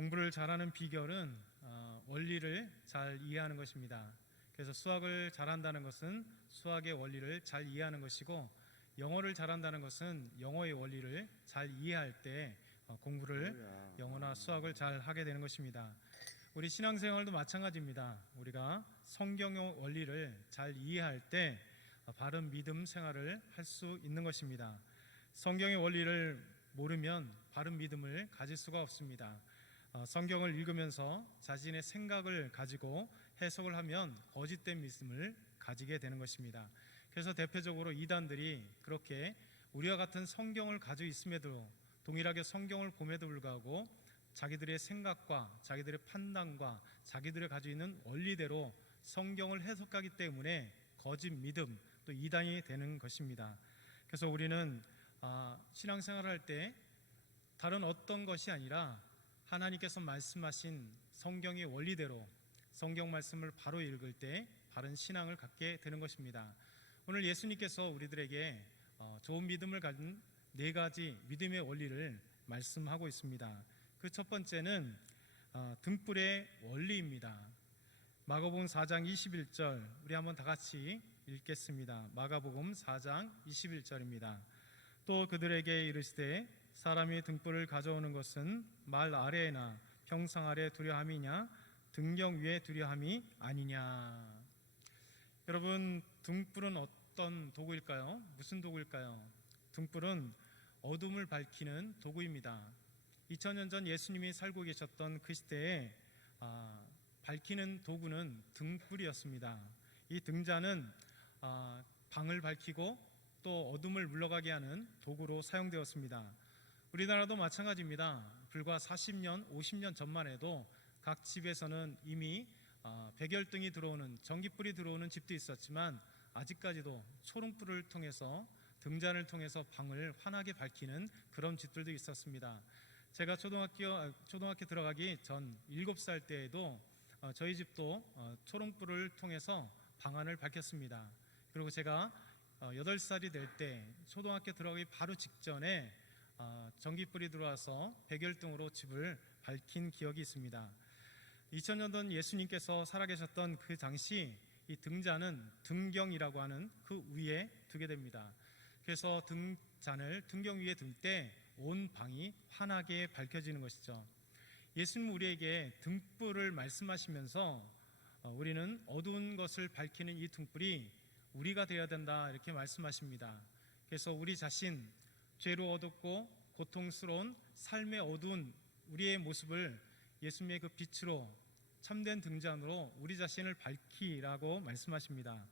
공부를 잘하는 비결은 원리를 잘 이해하는 것입니다. 그래서 수학을 잘한다는 것은 수학의 원리를 잘 이해하는 것이고, 영어를 잘한다는 것은 영어의 원리를 잘 이해할 때 공부를 영어나 수학을 잘 하게 되는 것입니다. 우리 신앙생활도 마찬가지입니다. 우리가 성경의 원리를 잘 이해할 때 바른 믿음 생활을 할 수 있는 것입니다. 성경의 원리를 모르면 바른 믿음을 가질 수가 없습니다. 성경을 읽으면서 자신의 생각을 가지고 해석을 하면 거짓된 믿음을 가지게 되는 것입니다. 그래서 대표적으로 이단들이 그렇게 우리와 같은 성경을 가지고 있음에도, 동일하게 성경을 봄에도 불구하고 자기들의 생각과 자기들의 판단과 자기들이 가지고 있는 원리대로 성경을 해석하기 때문에 거짓 믿음, 또 이단이 되는 것입니다. 그래서 우리는 신앙생활을 할 때 다른 어떤 것이 아니라 하나님께서 말씀하신 성경의 원리대로 성경 말씀을 바로 읽을 때 바른 신앙을 갖게 되는 것입니다. 오늘 예수님께서 우리들에게 좋은 믿음을 가진 4가지 믿음의 원리를 말씀하고 있습니다. 그 첫 번째는 등불의 원리입니다. 마가복음 4장 21절, 우리 한번 다 같이 읽겠습니다. 마가복음 4장 21절입니다. 또 그들에게 이르시되 사람이 등불을 가져오는 것은 말 아래에나 평상 아래 두려함이냐 등경 위에 두려함이 아니냐. 여러분, 등불은 어떤 도구일까요? 무슨 도구일까요? 등불은 어둠을 밝히는 도구입니다. 2000년 전 예수님이 살고 계셨던 그 시대에 밝히는 도구는 등불이었습니다. 이 등자는 방을 밝히고 또 어둠을 물러가게 하는 도구로 사용되었습니다. 우리나라도 마찬가지입니다. 불과 40년, 50년 전만 해도 각 집에서는 이미 백열등이 들어오는, 전기불이 들어오는 집도 있었지만 아직까지도 초롱불을 통해서, 등잔을 통해서 방을 환하게 밝히는 그런 집들도 있었습니다. 제가 초등학교 들어가기 전 7살 때에도 저희 집도 초롱불을 통해서 방안을 밝혔습니다. 그리고 제가 8살이 될 때 초등학교 들어가기 바로 직전에 전기불이 들어와서 백열등으로 집을 밝힌 기억이 있습니다. 2000년 전 예수님께서 살아계셨던 그 당시 이 등잔은 등경이라고 하는 그 위에 두게 됩니다. 그래서 등잔을 등경 위에 둘 때 온 방이 환하게 밝혀지는 것이죠. 예수님은 우리에게 등불을 말씀하시면서 우리는 어두운 것을 밝히는 이 등불이 우리가 되어야 된다, 이렇게 말씀하십니다. 그래서 우리 자신, 죄로 어둡고 고통스러운 삶의 어두운 우리의 모습을 예수님의 그 빛으로, 참된 등잔으로 우리 자신을 밝히라고 말씀하십니다.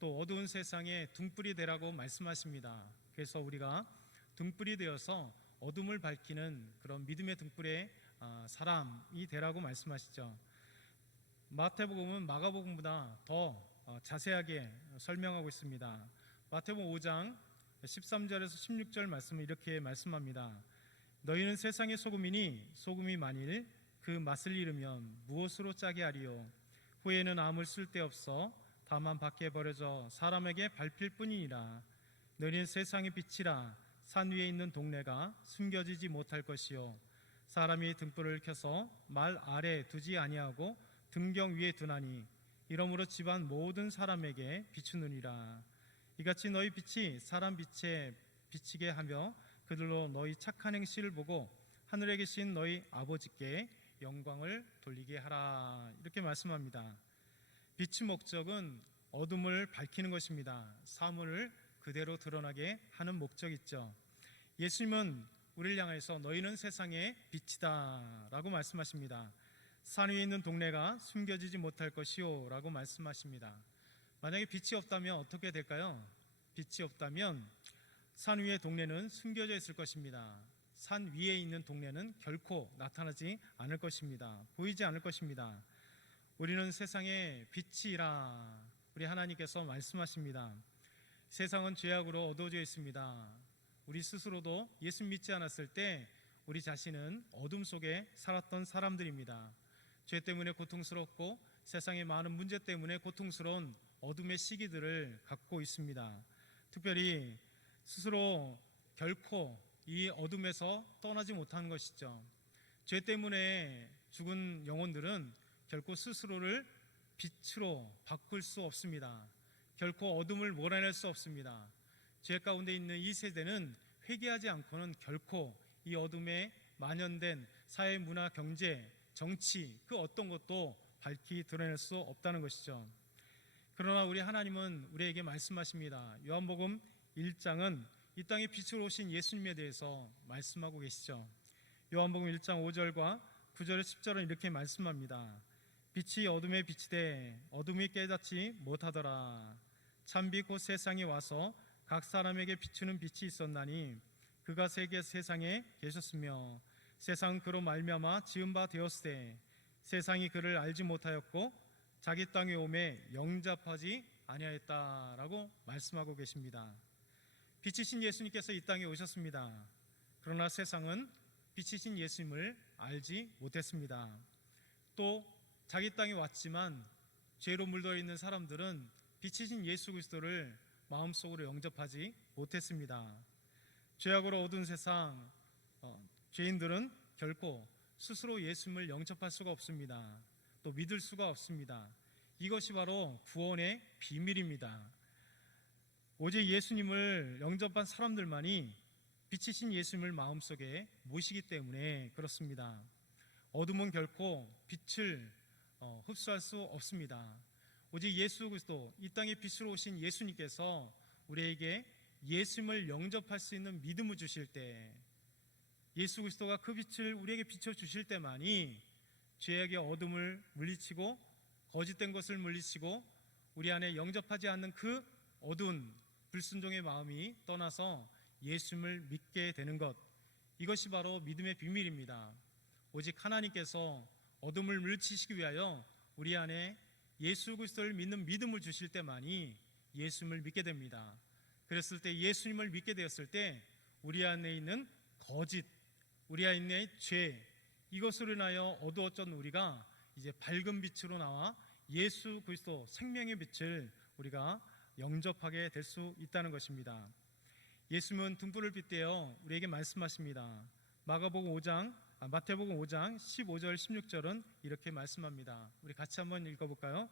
또 어두운 세상에 등불이 되라고 말씀하십니다. 그래서 우리가 등불이 되어서 어둠을 밝히는 그런 믿음의 등불의 사람이 되라고 말씀하시죠. 마태복음은 마가복음보다 더 자세하게 설명하고 있습니다. 마태복음 5장 13절에서 16절 말씀을 이렇게 말씀합니다. 너희는 세상의 소금이니 소금이 만일 그 맛을 잃으면 무엇으로 짜게 하리요? 후에는 아무 쓸데없어 다만 밖에 버려져 사람에게 밟힐 뿐이니라. 너희는 세상의 빛이라. 산 위에 있는 동네가 숨겨지지 못할 것이요, 사람이 등불을 켜서 말 아래에 두지 아니하고 등경 위에 두나니 이러므로 집안 모든 사람에게 비추느니라. 이같이 너희 빛이 사람 빛에 비치게 하며 그들로 너희 착한 행실을 보고 하늘에 계신 너희 아버지께 영광을 돌리게 하라, 이렇게 말씀합니다. 빛의 목적은 어둠을 밝히는 것입니다. 사물을 그대로 드러나게 하는 목적이 있죠. 예수님은 우리를 향해서 너희는 세상의 빛이다 라고 말씀하십니다. 산 위에 있는 동네가 숨겨지지 못할 것이요 라고 말씀하십니다. 만약에 빛이 없다면 어떻게 될까요? 빛이 없다면 산 위의 동네는 숨겨져 있을 것입니다. 산 위에 있는 동네는 결코 나타나지 않을 것입니다. 보이지 않을 것입니다. 우리는 세상의 빛이라 우리 하나님께서 말씀하십니다. 세상은 죄악으로 어두워져 있습니다. 우리 스스로도 예수 믿지 않았을 때 우리 자신은 어둠 속에 살았던 사람들입니다. 죄 때문에 고통스럽고 세상의 많은 문제 때문에 고통스러운 어둠의 시기들을 갖고 있습니다. 특별히 스스로 결코 이 어둠에서 떠나지 못하는 것이죠. 죄 때문에 죽은 영혼들은 결코 스스로를 빛으로 바꿀 수 없습니다. 결코 어둠을 몰아낼 수 없습니다. 죄 가운데 있는 이 세대는 회개하지 않고는 결코 이 어둠에 만연된 사회, 문화, 경제, 정치 그 어떤 것도 밝히 드러낼 수 없다는 것이죠. 그러나 우리 하나님은 우리에게 말씀하십니다. 요한복음 1장은 이 땅에 빛으로 오신 예수님에 대해서 말씀하고 계시죠. 요한복음 1장 5절과 9절에 10절은 이렇게 말씀합니다. 빛이 어둠에 비치되 어둠이 깨닫지 못하더라. 참빛 곧 세상에 와서 각 사람에게 비추는 빛이 있었나니 그가 세상에 계셨으며 세상은 그로 말미암아 지은 바 되었으되 세상이 그를 알지 못하였고 자기 땅에 오매 영접하지 아니하였다라고 말씀하고 계십니다. 빛이신 예수님께서 이 땅에 오셨습니다. 그러나 세상은 빛이신 예수님을 알지 못했습니다. 또 자기 땅에 왔지만 죄로 물들어 있는 사람들은 빛이신 예수 그리스도를 마음속으로 영접하지 못했습니다. 죄악으로 어두운 세상, 죄인들은 결코 스스로 예수님을 영접할 수가 없습니다. 또 믿을 수가 없습니다. 이것이 바로 구원의 비밀입니다. 오직 예수님을 영접한 사람들만이 빛이신 예수님을 마음속에 모시기 때문에 그렇습니다. 어둠은 결코 빛을 흡수할 수 없습니다. 오직 예수 그리스도, 이 땅에 빛으로 오신 예수님께서 우리에게 예수님을 영접할 수 있는 믿음을 주실 때, 예수 그리스도가 그 빛을 우리에게 비춰주실 때만이 죄악의 어둠을 물리치고 거짓된 것을 물리치고 우리 안에 영접하지 않는 그 어두운 불순종의 마음이 떠나서 예수님을 믿게 되는 것, 이것이 바로 믿음의 비밀입니다. 오직 하나님께서 어둠을 물리치시기 위하여 우리 안에 예수 그리스도를 믿는 믿음을 주실 때만이 예수님을 믿게 됩니다. 그랬을 때, 예수님을 믿게 되었을 때 우리 안에 있는 거짓, 우리 안에 있는 죄, 이것으로 인하여 어두웠던 우리가 이제 밝은 빛으로 나와 예수 그리스도 생명의 빛을 우리가 영접하게 될 수 있다는 것입니다. 예수님은 등불을 빗대어 우리에게 말씀하십니다. 마태복음 5장 15절 16절은 이렇게 말씀합니다. 우리 같이 한번 읽어볼까요?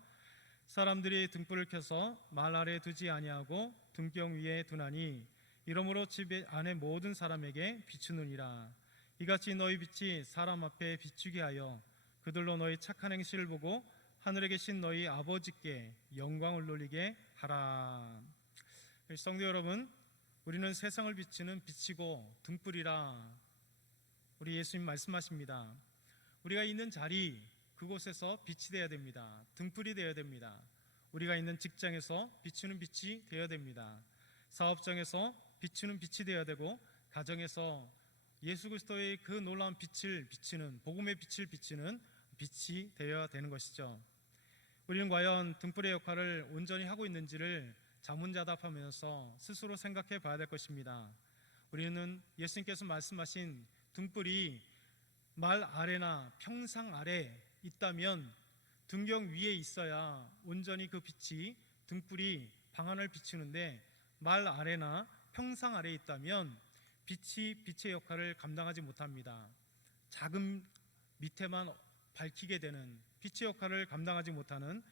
사람들이 등불을 켜서 말 아래에 두지 아니하고 등경 위에 두나니 이러므로 집 안에 모든 사람에게 비추느니라. 이같이 너희 빛이 사람 앞에 비추게 하여 그들로 너희 착한 행실을 보고 하늘에 계신 너희 아버지께 영광을 돌리게 하라. 성도 여러분, 우리는 세상을 비추는 빛이고 등불이라 우리 예수님 말씀하십니다. 우리가 있는 자리, 그곳에서 빛이 되어야 됩니다. 등불이 되어야 됩니다. 우리가 있는 직장에서 비추는 빛이 되어야 됩니다. 사업장에서 비추는 빛이 되어야 되고, 가정에서 예수 그리스도의 그 놀라운 빛을 비추는, 복음의 빛을 비추는 빛이 되어야 되는 것이죠. 우리는 과연 등불의 역할을 온전히 하고 있는지를 자문자답하면서 스스로 생각해 봐야 될 것입니다. 우리는 예수님께서 말씀하신 등불이 말 아래나 평상 아래 있다면 등경 위에 있어야 온전히 그 빛이, 등불이 방안을 비추는데, 말 아래나 평상 아래에 있다면 빛이 빛의 역할을 감당하지 못합니다. 작은 밑에만 밝히게 되는, 빛의 역할을 감당하지 못하는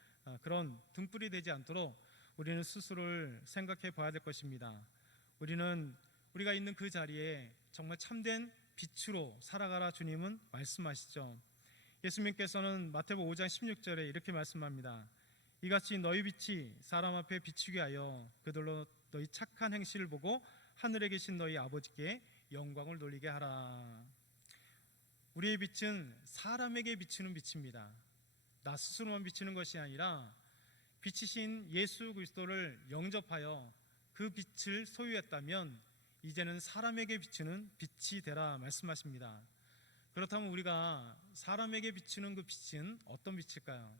그런 등불이 되지 않도록 우리는 스스로를 생각해 봐야 될 것입니다. 우리가 있는 그 자리에 정말 참된 빛으로 살아가라 주님은 말씀하시죠. 예수님께서는 마태복음 5장 16절에 이렇게 말씀합니다. 이같이 너희 빛이 사람 앞에 비추게 하여 그들로 너희 착한 행실을 보고 하늘에 계신 너희 아버지께 영광을 돌리게 하라. 우리의 빛은 사람에게 비추는 빛입니다. 나 스스로만 비추는 것이 아니라 빛이신 예수 그리스도를 영접하여 그 빛을 소유했다면 이제는 사람에게 비추는 빛이 되라 말씀하십니다. 그렇다면 우리가 사람에게 비추는 그 빛은 어떤 빛일까요?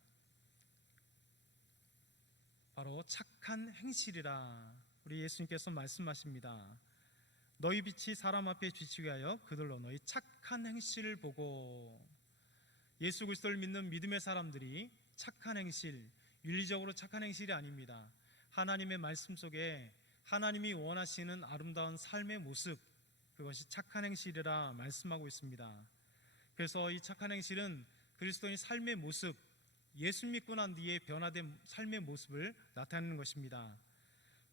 바로 착한 행실이라 우리 예수님께서 말씀하십니다. 너희 빛이 사람 앞에 비추게 하여 그들로 너희 착한 행실을 보고. 예수 그리스도를 믿는 믿음의 사람들이 착한 행실, 윤리적으로 착한 행실이 아닙니다. 하나님의 말씀 속에 하나님이 원하시는 아름다운 삶의 모습, 그것이 착한 행실이라 말씀하고 있습니다. 그래서 이 착한 행실은 그리스도인의 삶의 모습, 예수 믿고 난 뒤에 변화된 삶의 모습을 나타내는 것입니다.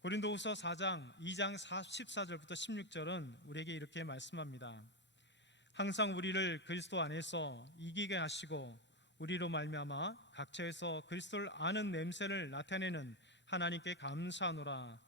고린도후서 4장 2장 14절부터 16절은 우리에게 이렇게 말씀합니다. 항상 우리를 그리스도 안에서 이기게 하시고 우리로 말미암아 각처에서 그리스도를 아는 냄새를 나타내는 하나님께 감사하노라.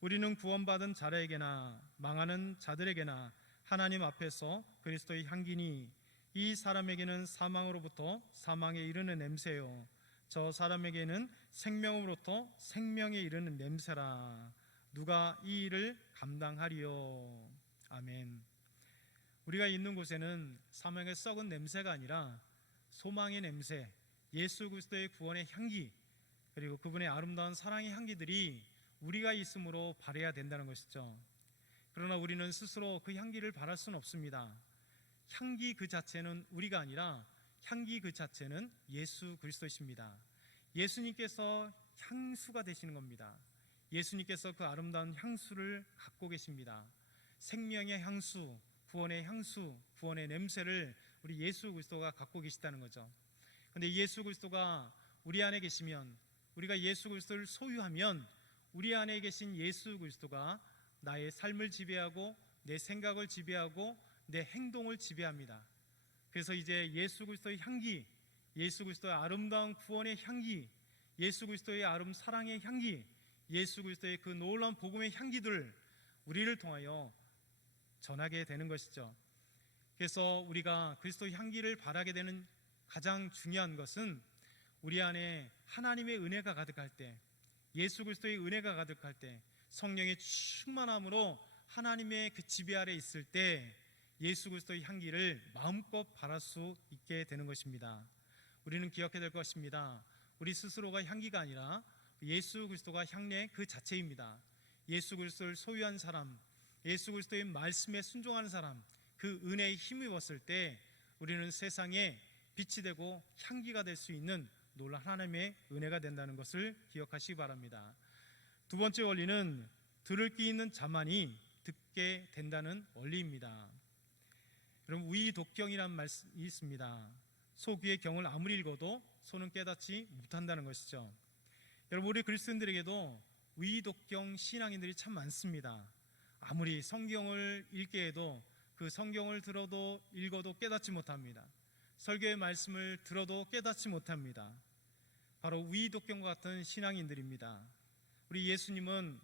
우리는 구원받은 자들에게나 망하는 자들에게나 하나님 앞에서 그리스도의 향기니 이 사람에게는 사망으로부터 사망에 이르는 냄새요 저 사람에게는 생명으로부터 생명에 이르는 냄새라. 누가 이 일을 감당하리요. 아멘. 우리가 있는 곳에는 사망의 썩은 냄새가 아니라 소망의 냄새, 예수 그리스도의 구원의 향기, 그리고 그분의 아름다운 사랑의 향기들이 우리가 있음으로 발해야 된다는 것이죠. 그러나 우리는 스스로 그 향기를 발할 수는 없습니다. 향기 그 자체는 우리가 아니라 향기 그 자체는 예수 그리스도이십니다. 예수님께서 향수가 되시는 겁니다. 예수님께서 그 아름다운 향수를 갖고 계십니다. 생명의 향수, 구원의 향수, 구원의 냄새를 우리 예수 그리스도가 갖고 계시다는 거죠. 그런데 예수 그리스도가 우리 안에 계시면, 우리가 예수 그리스도를 소유하면 우리 안에 계신 예수 그리스도가 나의 삶을 지배하고 내 생각을 지배하고 내 행동을 지배합니다. 그래서 이제 예수 그리스도의 향기, 예수 그리스도의 아름다운 구원의 향기, 예수 그리스도의 아름 사랑의 향기, 예수 그리스도의 그 놀라운 복음의 향기들을 우리를 통하여 전하게 되는 것이죠. 그래서 우리가 그리스도의 향기를 바라게 되는 가장 중요한 것은 우리 안에 하나님의 은혜가 가득할 때, 예수 그리스도의 은혜가 가득할 때, 성령의 충만함으로 하나님의 그 지배 아래 있을 때 예수 그리스도의 향기를 마음껏 바랄 수 있게 되는 것입니다. 우리는 기억해야 될 것입니다. 우리 스스로가 향기가 아니라 예수 그리스도가 향내 그 자체입니다. 예수 그리스도를 소유한 사람, 예수 그리스도의 말씀에 순종하는 사람, 그 은혜에 힘입었을 때 우리는 세상에 빛이 되고 향기가 될 수 있는 놀라운 하나님의 은혜가 된다는 것을 기억하시기 바랍니다. 두 번째 원리는 들을 귀 있는 자만이 듣게 된다는 원리입니다. 여러분, 위독경이라는 말씀이 있습니다. 소귀의 경을 아무리 읽어도 소는 깨닫지 못한다는 것이죠. 여러분, 우리 그리스도인들에게도 위독경 신앙인들이 참 많습니다. 아무리 성경을 읽게 해도 그 성경을 들어도 읽어도 깨닫지 못합니다. 설교의 말씀을 들어도 깨닫지 못합니다. 바로 위독경과 같은 신앙인들입니다. 우리 예수님은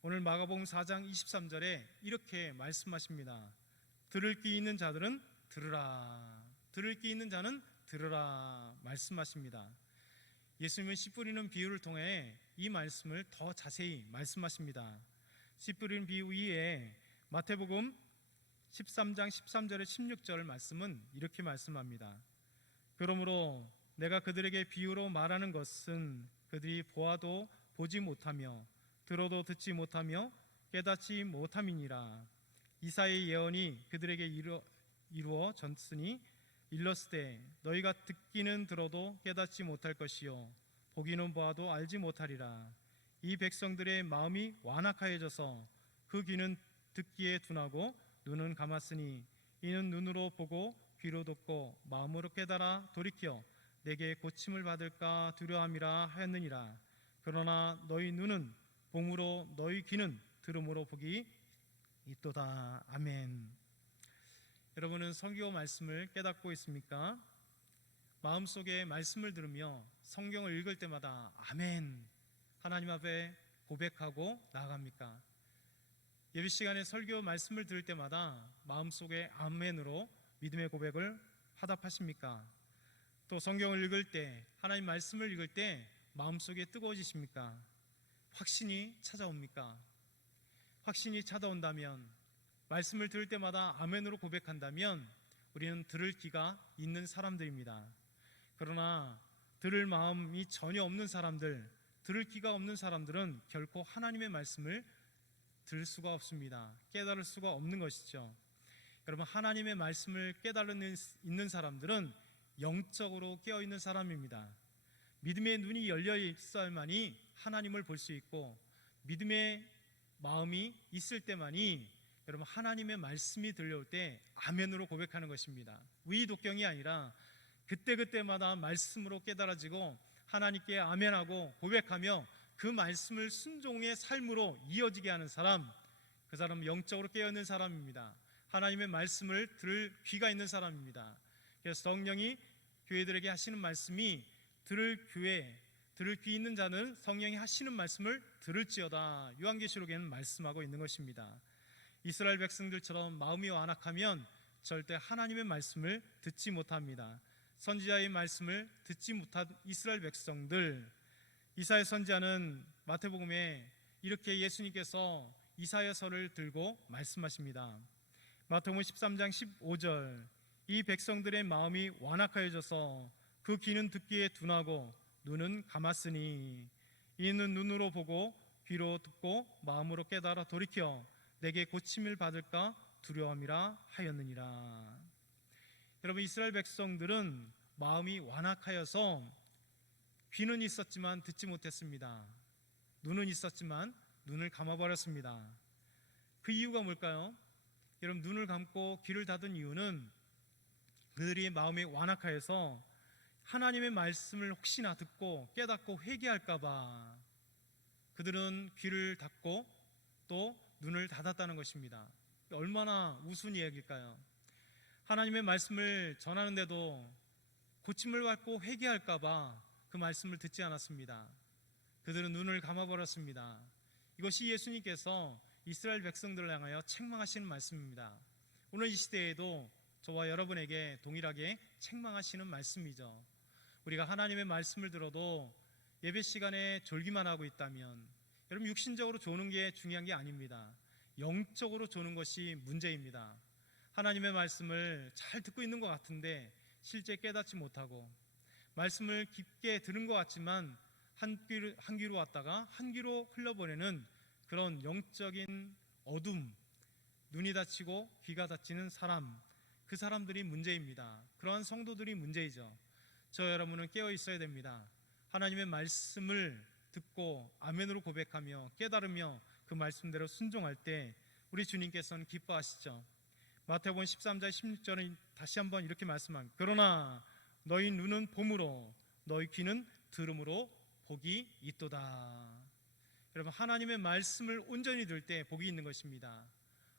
오늘 마가복음 4장 23절에 이렇게 말씀하십니다. 들을 귀 있는 자들은 들으라, 들을 귀 있는 자는 들으라 말씀하십니다. 예수님은 씨 뿌리는 비유를 통해 이 말씀을 더 자세히 말씀하십니다. 씨 뿌리는 비유 이에 마태복음 13장 13절에 16절 말씀은 이렇게 말씀합니다. 그러므로 내가 그들에게 비유로 말하는 것은 그들이 보아도 보지 못하며 들어도 듣지 못하며 깨닫지 못함이니라. 이사야의 예언이 그들에게 이루어졌으니 일렀으되 너희가 듣기는 들어도 깨닫지 못할 것이요 보기는 보아도 알지 못하리라. 이 백성들의 마음이 완악하여져서 그 귀는 듣기에 둔하고 눈은 감았으니 이는 눈으로 보고 귀로 듣고 마음으로 깨달아 돌이켜 내게 고침을 받을까 두려움이라 하였느니라. 그러나 너희 눈은 봄으로 너희 귀는 들음으로 복이 있도다. 아멘. 여러분은 성경 말씀을 깨닫고 있습니까? 마음속에 말씀을 들으며 성경을 읽을 때마다 아멘 하나님 앞에 고백하고 나아갑니까? 예배 시간에 설교 말씀을 들을 때마다 마음속에 아멘으로 믿음의 고백을 화답하십니까? 또 성경을 읽을 때, 하나님 말씀을 읽을 때 마음속에 뜨거워지십니까? 확신이 찾아옵니까? 확신이 찾아온다면, 말씀을 들을 때마다 아멘으로 고백한다면 우리는 들을 귀가 있는 사람들입니다. 그러나 들을 마음이 전혀 없는 사람들, 들을 귀가 없는 사람들은 결코 하나님의 말씀을 들을 수가 없습니다. 깨달을 수가 없는 것이죠. 여러분, 하나님의 말씀을 깨달는 있는 사람들은 영적으로 깨어있는 사람입니다. 믿음의 눈이 열려 있어야만이 하나님을 볼 수 있고, 믿음의 마음이 있을 때만이 여러분, 하나님의 말씀이 들려올 때 아멘으로 고백하는 것입니다. 의독경이 아니라 그때그때마다 말씀으로 깨달아지고 하나님께 아멘하고 고백하며 그 말씀을 순종의 삶으로 이어지게 하는 사람, 그 사람은 영적으로 깨어있는 사람입니다. 하나님의 말씀을 들을 귀가 있는 사람입니다. 그래서 성령이 교회들에게 하시는 말씀이 들을 귀 있는 자는 성령이 하시는 말씀을 들을지어다, 요한계시록에는 말씀하고 있는 것입니다. 이스라엘 백성들처럼 마음이 완악하면 절대 하나님의 말씀을 듣지 못합니다. 선지자의 말씀을 듣지 못한 이스라엘 백성들, 이사야 선지자는 마태복음에 이렇게 예수님께서 이사야서를 들고 말씀하십니다. 마태복음 13장 15절, 이 백성들의 마음이 완악하여져서 그 귀는 듣기에 둔하고 눈은 감았으니 이는 눈으로 보고 귀로 듣고 마음으로 깨달아 돌이켜 내게 고침을 받을까 두려움이라 하였느니라. 여러분, 이스라엘 백성들은 마음이 완악하여서 귀는 있었지만 듣지 못했습니다. 눈은 있었지만 눈을 감아버렸습니다. 그 이유가 뭘까요? 여러분, 눈을 감고 귀를 닫은 이유는 그들이 마음이 완악하여서 하나님의 말씀을 혹시나 듣고 깨닫고 회개할까봐 그들은 귀를 닫고 또 눈을 닫았다는 것입니다. 얼마나 우스운 이야기일까요? 하나님의 말씀을 전하는데도 고침을 받고 회개할까봐 그 말씀을 듣지 않았습니다. 그들은 눈을 감아버렸습니다. 이것이 예수님께서 이스라엘 백성들을 향하여 책망하시는 말씀입니다. 오늘 이 시대에도 저와 여러분에게 동일하게 책망하시는 말씀이죠. 우리가 하나님의 말씀을 들어도 예배 시간에 졸기만 하고 있다면, 여러분, 육신적으로 조는 게 중요한 게 아닙니다. 영적으로 조는 것이 문제입니다. 하나님의 말씀을 잘 듣고 있는 것 같은데 실제 깨닫지 못하고, 말씀을 깊게 들은 것 같지만 한 귀로 왔다가 한 귀로 흘러보내는 그런 영적인 어둠, 눈이 닫히고 귀가 닫히는 사람, 그 사람들이 문제입니다. 그러한 성도들이 문제이죠. 저 여러분은 깨어 있어야 됩니다. 하나님의 말씀을 듣고 아멘으로 고백하며 깨달으며 그 말씀대로 순종할 때 우리 주님께서는 기뻐하시죠. 마태복음 13장 16절은 다시 한번 이렇게 말씀합니다. 그러나 너희 눈은 봄으로 너희 귀는 들음으로 복이 있도다. 여러분, 하나님의 말씀을 온전히 들을 때 복이 있는 것입니다.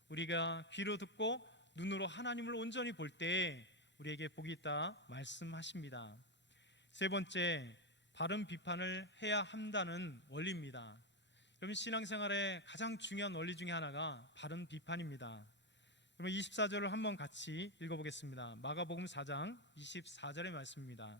우리가 귀로 듣고 눈으로 하나님을 온전히 볼 때 우리에게 복이 있다 말씀하십니다. 세 번째, 바른 비판을 해야 한다는 원리입니다. 여러분, 신앙생활의 가장 중요한 원리 중에 하나가 바른 비판입니다. 그러면 24절을 한번 같이 읽어보겠습니다. 마가복음 4장 24절의 말씀입니다.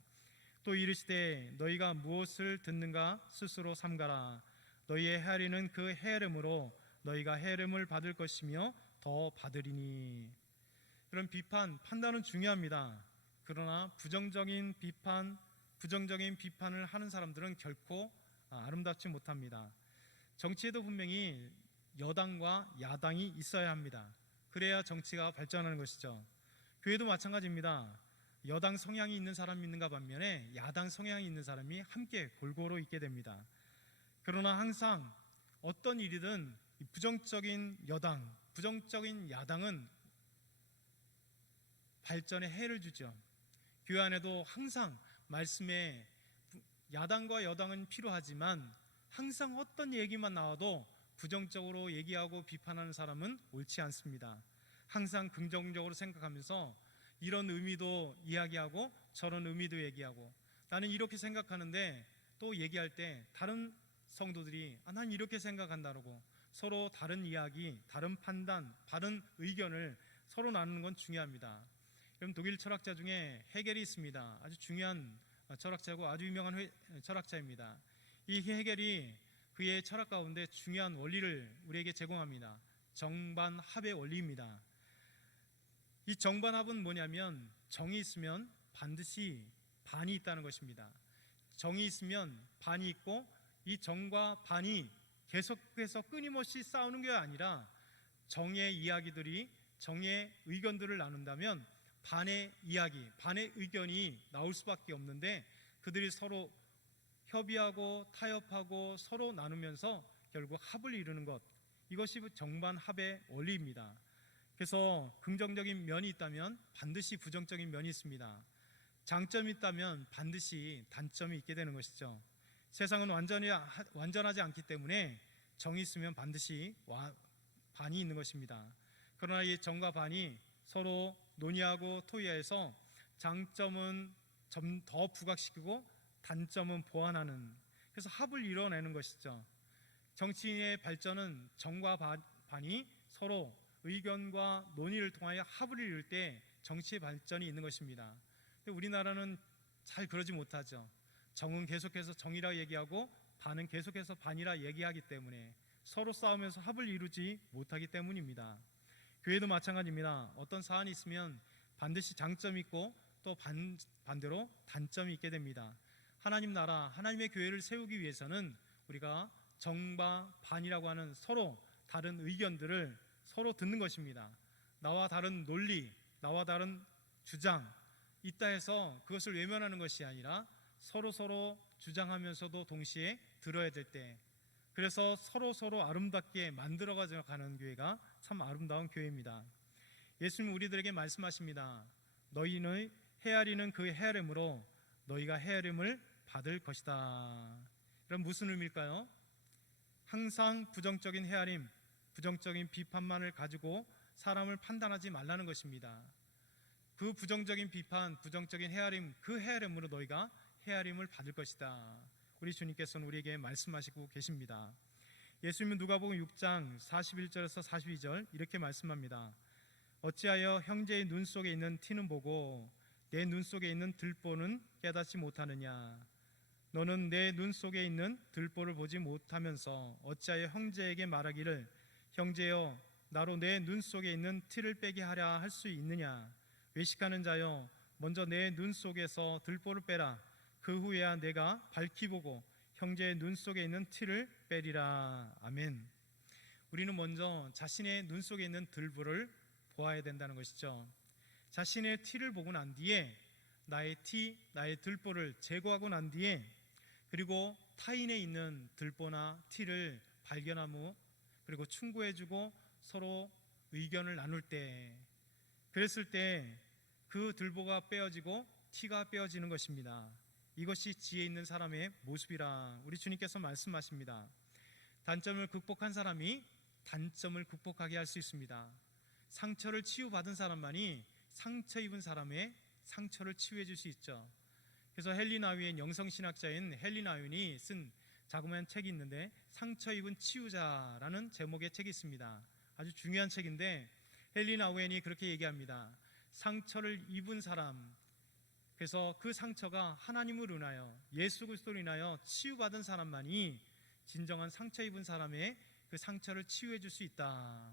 또 이르시되 너희가 무엇을 듣는가 스스로 삼가라. 너희의 헤아리는 그 헤아림으로 너희가 헤아림을 받을 것이며 더 받으리니. 이런 비판, 판단은 중요합니다. 그러나 부정적인 비판을 하는 사람들은 결코 아름답지 못합니다. 정치에도 분명히 여당과 야당이 있어야 합니다. 그래야 정치가 발전하는 것이죠. 교회도 마찬가지입니다. 여당 성향이 있는 사람이 있는가 반면에 야당 성향이 있는 사람이 함께 골고루 있게 됩니다. 그러나 항상 어떤 일이든 부정적인 여당, 부정적인 야당은 발전에 해를 주죠. 교회 안에도 항상 말씀에 야당과 여당은 필요하지만 항상 어떤 얘기만 나와도 부정적으로 얘기하고 비판하는 사람은 옳지 않습니다. 항상 긍정적으로 생각하면서 이런 의미도 이야기하고 저런 의미도 얘기하고, 나는 이렇게 생각하는데 또 얘기할 때 다른 성도들이 난 이렇게 생각한다고 서로 다른 이야기, 다른 판단, 다른 의견을 서로 나누는 건 중요합니다. 여러분, 독일 철학자 중에 헤겔이 있습니다. 아주 중요한 철학자고 아주 유명한 철학자입니다. 이 헤겔이 그의 철학 가운데 중요한 원리를 우리에게 제공합니다. 정반합의 원리입니다. 이 정반합은 뭐냐면 정이 있으면 반드시 반이 있다는 것입니다. 정이 있으면 반이 있고 이 정과 반이 계속해서 끊임없이 싸우는 게 아니라 정의 이야기들이, 정의 의견들을 나눈다면 반의 이야기, 반의 의견이 나올 수밖에 없는데 그들이 서로 협의하고 타협하고 서로 나누면서 결국 합을 이루는 것, 이것이 정반합의 원리입니다. 그래서 긍정적인 면이 있다면 반드시 부정적인 면이 있습니다. 장점이 있다면 반드시 단점이 있게 되는 것이죠. 세상은 완전하지 않기 때문에 정이 있으면 반드시 반이 있는 것입니다. 그러나 이 정과 반이 서로 논의하고 토의해서 장점은 좀 더 부각시키고 단점은 보완하는, 그래서 합을 이뤄내는 것이죠. 정치인의 발전은 정과 반이 서로 의견과 논의를 통하여 합을 이룰 때 정치의 발전이 있는 것입니다. 근데 우리나라는 잘 그러지 못하죠. 정은 계속해서 정이라 얘기하고 반은 계속해서 반이라 얘기하기 때문에 서로 싸우면서 합을 이루지 못하기 때문입니다. 교회도 마찬가지입니다. 어떤 사안이 있으면 반드시 장점이 있고 또 반대로 단점이 있게 됩니다. 하나님 나라, 하나님의 교회를 세우기 위해서는 우리가 정과 반이라고 하는 서로 다른 의견들을 서로 듣는 것입니다. 나와 다른 논리, 나와 다른 주장 있다 해서 그것을 외면하는 것이 아니라 서로 주장하면서도 동시에 들어야 될 때, 그래서 서로 아름답게 만들어가는 교회가 참 아름다운 교회입니다. 예수님 우리들에게 말씀하십니다. 너희는 헤아리는 그 헤아림으로 너희가 헤아림을 받을 것이다. 그럼 무슨 의미일까요? 항상 부정적인 헤아림, 부정적인 비판만을 가지고 사람을 판단하지 말라는 것입니다. 그 부정적인 비판, 부정적인 헤아림, 그 헤아림으로 너희가 헤아림을 받을 것이다. 우리 주님께서는 우리에게 말씀하시고 계십니다. 예수님은 누가복음 6장 41절에서 42절 이렇게 말씀합니다. 어찌하여 형제의 눈 속에 있는 티는 보고 내 눈 속에 있는 들보는 깨닫지 못하느냐? 너는 내 눈 속에 있는 들보를 보지 못하면서 어찌하여 형제에게 말하기를 형제여 나로 내 눈 속에 있는 티를 빼게 하랴 할 수 있느냐? 외식하는 자여 먼저 내 눈 속에서 들보를 빼라. 그 후에야 내가 밝히 보고 형제의 눈 속에 있는 티를 빼리라. 아멘. 우리는 먼저 자신의 눈 속에 있는 들보를 보아야 된다는 것이죠. 자신의 티를 보고 난 뒤에 나의 들보를 제거하고 난 뒤에 그리고 타인에 있는 들보나 티를 발견하고 그리고 충고해주고 서로 의견을 나눌 때, 그랬을 때 그 들보가 빼어지고 티가 빼어지는 것입니다. 이것이 지혜 있는 사람의 모습이라 우리 주님께서 말씀하십니다. 단점을 극복한 사람이 단점을 극복하게 할 수 있습니다. 상처를 치유받은 사람만이 상처 입은 사람의 상처를 치유해 줄 수 있죠. 그래서 헨리 나윈, 영성신학자인 헨리 나윈이 쓴 자그마한 책이 있는데 상처 입은 치유자라는 제목의 책이 있습니다. 아주 중요한 책인데 헨리 나윈이 그렇게 얘기합니다. 상처를 입은 사람, 그래서 그 상처가 하나님을 인하여 예수 그리스도를 인하여 치유받은 사람만이 진정한 상처 입은 사람의 그 상처를 치유해 줄 수 있다.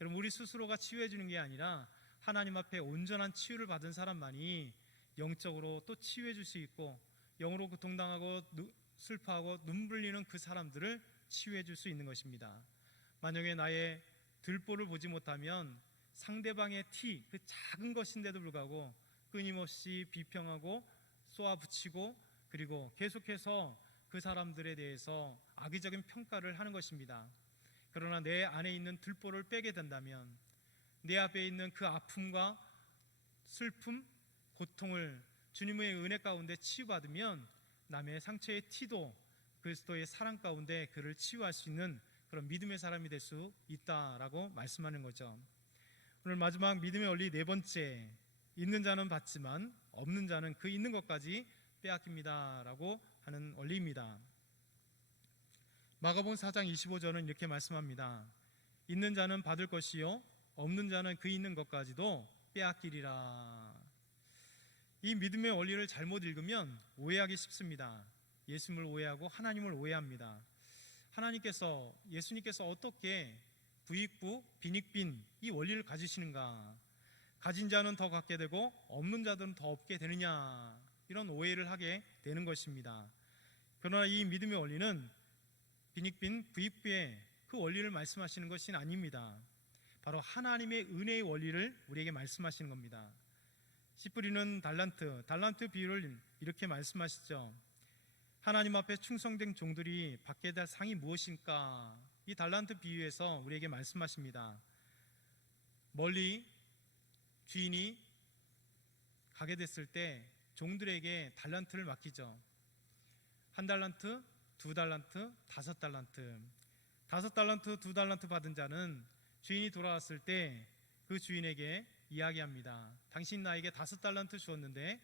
여러분, 우리 스스로가 치유해 주는 게 아니라 하나님 앞에 온전한 치유를 받은 사람만이 영적으로 또 치유해 줄 수 있고 영으로 고통당하고 슬퍼하고 눈물 흘리는 그 사람들을 치유해 줄 수 있는 것입니다. 만약에 나의 들보를 보지 못하면 상대방의 티, 그 작은 것인데도 불구하고 끊임없이 비평하고 쏘아붙이고 그리고 계속해서 그 사람들에 대해서 악의적인 평가를 하는 것입니다. 그러나 내 안에 있는 들보를 빼게 된다면 내 앞에 있는 그 아픔과 슬픔, 고통을 주님의 은혜 가운데 치유받으면 남의 상처의 티도 그리스도의 사랑 가운데 그를 치유할 수 있는 그런 믿음의 사람이 될 수 있다라고 말씀하는 거죠. 오늘 마지막 믿음의 원리 네 번째, 있는 자는 받지만 없는 자는 그 있는 것까지 빼앗깁니다 라고 하는 원리입니다. 마가복음 4장 25절은 이렇게 말씀합니다. 있는 자는 받을 것이요 없는 자는 그 있는 것까지도 빼앗기리라. 이 믿음의 원리를 잘못 읽으면 오해하기 쉽습니다. 예수님을 오해하고 하나님을 오해합니다. 예수님께서 어떻게 부익부, 빈익빈 이 원리를 가지시는가? 가진 자는 더 갖게 되고 없는 자들은 더 없게 되느냐? 이런 오해를 하게 되는 것입니다. 그러나 이 믿음의 원리는 빈익빈, 부익부의 그 원리를 말씀하시는 것이 아닙니다. 바로 하나님의 은혜의 원리를 우리에게 말씀하시는 겁니다. 씨 뿌리는 달란트 비유를 이렇게 말씀하시죠. 하나님 앞에 충성된 종들이 받게 될 상이 무엇일까? 이 달란트 비유에서 우리에게 말씀하십니다. 멀리 주인이 가게 됐을 때 종들에게 달란트를 맡기죠. 1달란트, 2달란트, 5달란트. 5달란트, 2달란트 받은 자는 주인이 돌아왔을 때 그 주인에게 이야기합니다. 당신 나에게 5달란트 주었는데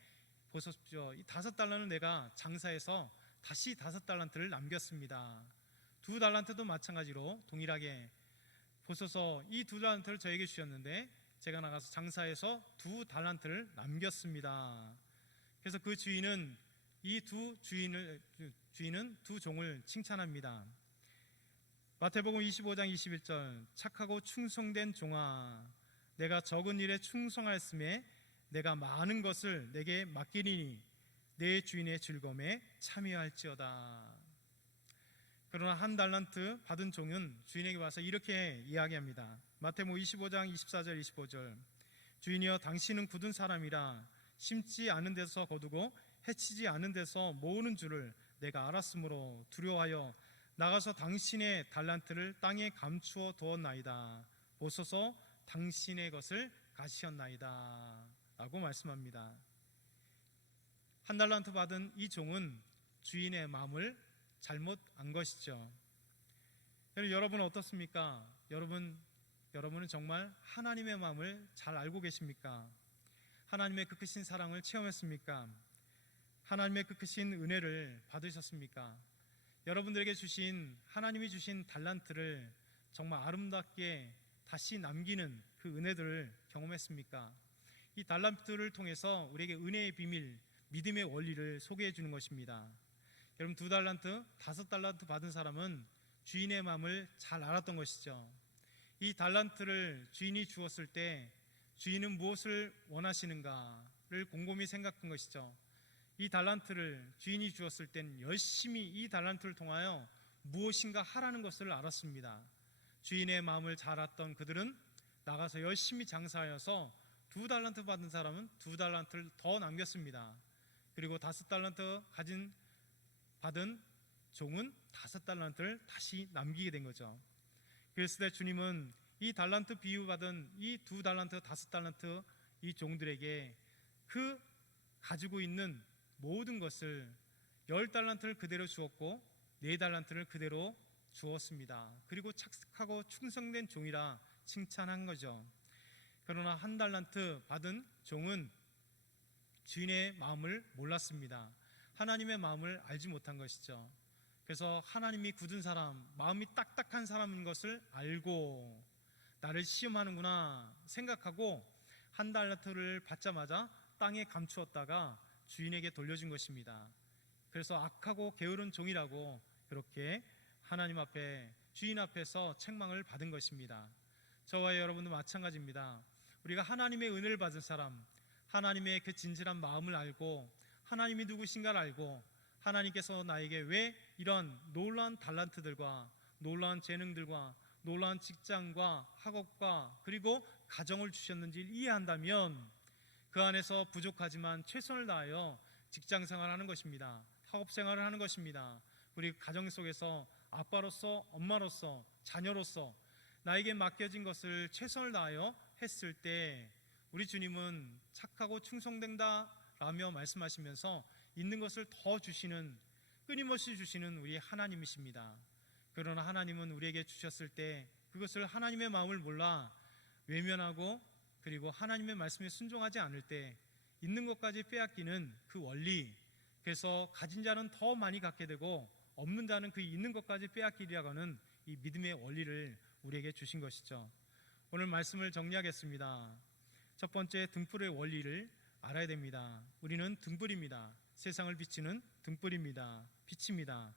보십시오. 이 5달란트는 내가 장사해서 다시 5달란트를 남겼습니다. 2달란트도 마찬가지로 동일하게 보소서, 이 2달란트를 저에게 주셨는데 제가 나가서 장사해서 2달란트를 남겼습니다. 그래서 그 주인은 주인은 두 종을 칭찬합니다. 마태복음 25장 21절, 착하고 충성된 종아, 내가 적은 일에 충성하였음에 내가 많은 것을 내게 맡기리니 내 주인의 즐거움에 참여할지어다. 그러나 1달란트 받은 종은 주인에게 와서 이렇게 이야기합니다. 마태복음 25장 24절 25절, 주인이여 당신은 굳은 사람이라 심지 않은 데서 거두고 해치지 않은 데서 모으는 줄을 내가 알았으므로 두려워하여 나가서 당신의 달란트를 땅에 감추어 두었나이다. 보소서, 당신의 것을 가시었나이다 라고 말씀합니다. 1달란트 받은 이 종은 주인의 마음을 잘못 안 것이죠. 여러분은 어떻습니까? 여러분은 정말 하나님의 마음을 잘 알고 계십니까? 하나님의 그 크신 사랑을 체험했습니까? 하나님의 그 크신 은혜를 받으셨습니까? 여러분들에게 하나님이 주신 달란트를 정말 아름답게 다시 남기는 그 은혜들을 경험했습니까? 이 달란트를 통해서 우리에게 은혜의 비밀, 믿음의 원리를 소개해 주는 것입니다. 여러분, 2달란트, 5달란트 받은 사람은 주인의 마음을 잘 알았던 것이죠. 이 달란트를 주인이 주었을 때 주인은 무엇을 원하시는가를 곰곰이 생각한 것이죠. 이 달란트를 주인이 주었을 땐 열심히 이 달란트를 통하여 무엇인가 하라는 것을 알았습니다. 주인의 마음을 잘 알았던 그들은 나가서 열심히 장사하여서 2달란트 받은 사람은 2달란트를 더 남겼습니다. 그리고 5달란트 받은 종은 5달란트를 다시 남기게 된 거죠. 그랬을 때 주님은 이 달란트 비유 받은 이 2달란트, 5달란트 이 종들에게 그 가지고 있는 모든 것을 10달란트를 그대로 주었고 4달란트를 그대로 주었습니다. 그리고 착하고 충성된 종이라 칭찬한 거죠. 그러나 1달란트 받은 종은 주인의 마음을 몰랐습니다. 하나님의 마음을 알지 못한 것이죠. 그래서 하나님이 굳은 사람, 마음이 딱딱한 사람인 것을 알고 나를 시험하는구나 생각하고 1달란트를 받자마자 땅에 감추었다가 주인에게 돌려준 것입니다. 그래서 악하고 게으른 종이라고 그렇게 하나님 앞에, 주인 앞에서 책망을 받은 것입니다. 저와 여러분도 마찬가지입니다. 우리가 하나님의 은혜를 받은 사람, 하나님의 그 진실한 마음을 알고 하나님이 누구신가를 알고 하나님께서 나에게 왜 이런 놀라운 달란트들과 놀라운 재능들과 놀라운 직장과 학업과 그리고 가정을 주셨는지 이해한다면 그 안에서 부족하지만 최선을 다하여 직장 생활을 하는 것입니다. 학업 생활을 하는 것입니다. 우리 가정 속에서 아빠로서, 엄마로서, 자녀로서 나에게 맡겨진 것을 최선을 다하여 했을 때 우리 주님은 착하고 충성된다 라며 말씀하시면서 있는 것을 더 주시는, 끊임없이 주시는 우리 하나님이십니다. 그러나 하나님은 우리에게 주셨을 때 그것을 하나님의 마음을 몰라 외면하고 그리고 하나님의 말씀에 순종하지 않을 때 있는 것까지 빼앗기는 그 원리, 그래서 가진 자는 더 많이 갖게 되고 없는 자는 그 있는 것까지 빼앗기리라고 하는 이 믿음의 원리를 우리에게 주신 것이죠. 오늘 말씀을 정리하겠습니다. 첫 번째, 등불의 원리를 알아야 됩니다. 우리는 등불입니다. 세상을 비치는 등불입니다. 빛입니다.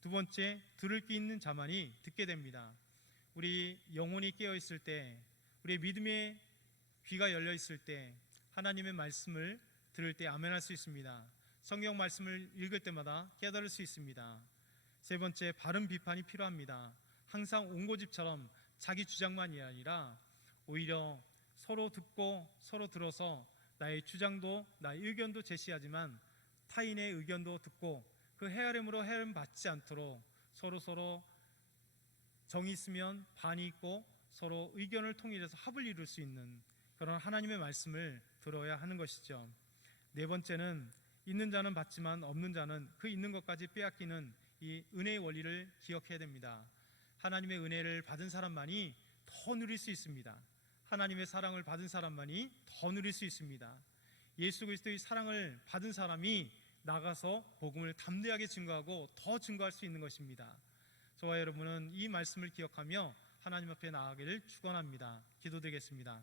두 번째, 들을 귀 있는 자만이 듣게 됩니다. 우리 영혼이 깨어 있을 때, 우리의 믿음의 귀가 열려 있을 때 하나님의 말씀을 들을 때 아멘할 수 있습니다. 성경 말씀을 읽을 때마다 깨달을 수 있습니다. 세 번째, 바른 비판이 필요합니다. 항상 옹고집처럼 자기 주장만이 아니라 오히려 서로 듣고 서로 들어서 나의 주장도 나의 의견도 제시하지만 타인의 의견도 듣고 그 헤아림으로 헤아림 받지 않도록 서로 정이 있으면 반이 있고 서로 의견을 통일해서 합을 이룰 수 있는 그런 하나님의 말씀을 들어야 하는 것이죠. 네 번째는 있는 자는 받지만 없는 자는 그 있는 것까지 빼앗기는 이 은혜의 원리를 기억해야 됩니다. 하나님의 은혜를 받은 사람만이 더 누릴 수 있습니다. 하나님의 사랑을 받은 사람만이 더 누릴 수 있습니다. 예수 그리스도의 사랑을 받은 사람이 나가서 복음을 담대하게 증거하고 더 증거할 수 있는 것입니다. 저와 여러분은 이 말씀을 기억하며 하나님 앞에 나아가기를 축원합니다. 기도드리겠습니다.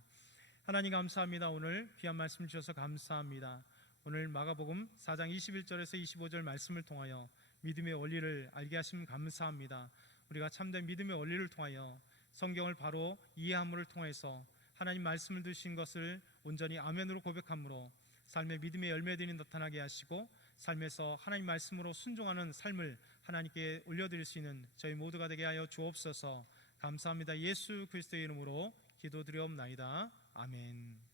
하나님 감사합니다. 오늘 귀한 말씀 주셔서 감사합니다. 오늘 마가복음 4장 21절에서 25절 말씀을 통하여 믿음의 원리를 알게 하심 감사합니다. 우리가 참된 믿음의 원리를 통하여 성경을 바로 이해함을 통해서 하나님 말씀을 드신 것을 온전히 아멘으로 고백함으로 삶의 믿음의 열매들이 나타나게 하시고 삶에서 하나님 말씀으로 순종하는 삶을 하나님께 올려드릴 수 있는 저희 모두가 되게 하여 주옵소서. 감사합니다. 예수 그리스도의 이름으로 기도드리옵나이다. 아멘.